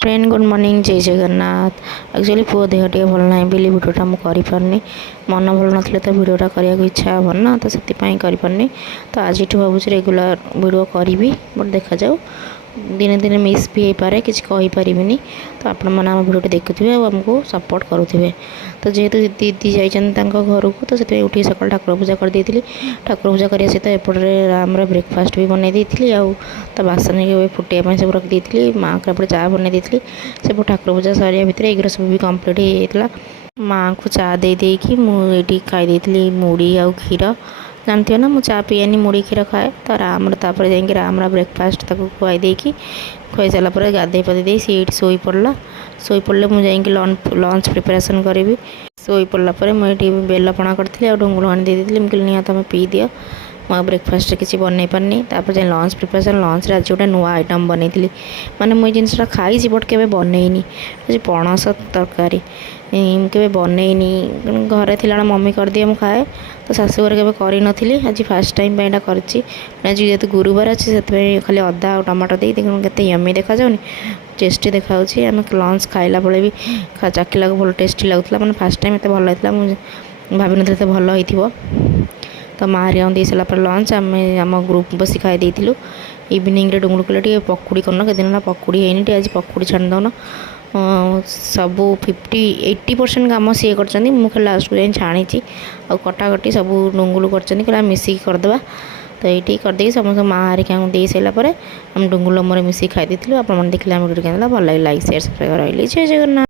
Friend good morning जय Jagannath. Actually पुओ देह टे भल ना बोली भिडटा मुझे पारनी मन भल ना तो भिडटा करने इच्छा हेन ना तो से पारनी तो आज भावुँ रेगुलर भिड करी बट देखा जाऊ दिने दिने मिस भी हो पारे कि पारिनी तो आपण मैंने आम भिडियो देखुए और आमको सपोर्ट करुवे। तो जेहेतु दीदी जाइए घर को तो से उठी सकाल ठाकुर पूजा कर देती ठाकुर पूजा करने सहित एपटे आम ब्रेकफास्ट भी बनई देती तो बासन फुटे सब रखी माँ को एपटे चा बनई देती सब ठाकुर पूजा सरिया भितर एग्र सब भी कम्प्लीट होता माँ को चा दे मुझे खाई मुड़ी आ क्षीर जानते हो ना मुझे चा पियानी मुड़ी क्षीर खाए तो राम जाकि राम ब्रेकफास्ट खुआई देकी खुआई सारापर गाधे पाधे सी शोई पड़ा शोई पड़े मुझे लंच प्रिपरेशन करी शोई पड़ापर मुझे बेलपणा करी डुंगुर आनी देती मुझे निया तुम पी दियो मैं ब्रेकफास्ट किसी बनई पारनी जाए लंच प्रिपरेशन लंच आज गोटे नुआ आइटम बनई माने मुझे जिनसा खाई बट के बनईनी पणस तरकारी के बनईनी घरे थी मम्मी कर दिए मुझे खाए तो शाशुघर के करी नथी आज फास्ट टाइम कर आज जेहतु गुरुवार अच्छे से खाली अदा और टमाटो दे के यमी देखा जाऊनी टेस्टी देखा आम लंच खाइला बेले भी चाकिला भल टेस्टी लगुला मैंने फास्ट टाइम एत भल होता मुझे भाभी नी भल हो तो माँ हरिया दे सारापर लंच आम आम ग्रुप बस खाई इवनिंग रे डुंगुर कले पकुड़ी करना के पकुड़ी है आज पकुड़ी छाणी दौन सब 50-80% काम सी कर लास्ट को छाणी आ कटाकटी सब डुंगुल कर मिसिक करदे तो ये करदे समस्त माँ हरिका दे सारापर आम डुंगुल मोर मिसिक खाई आप देखिए आम वीडियो भल लगे लाइक शेयर सब्सक्राइब रही जय जगन्नाथ।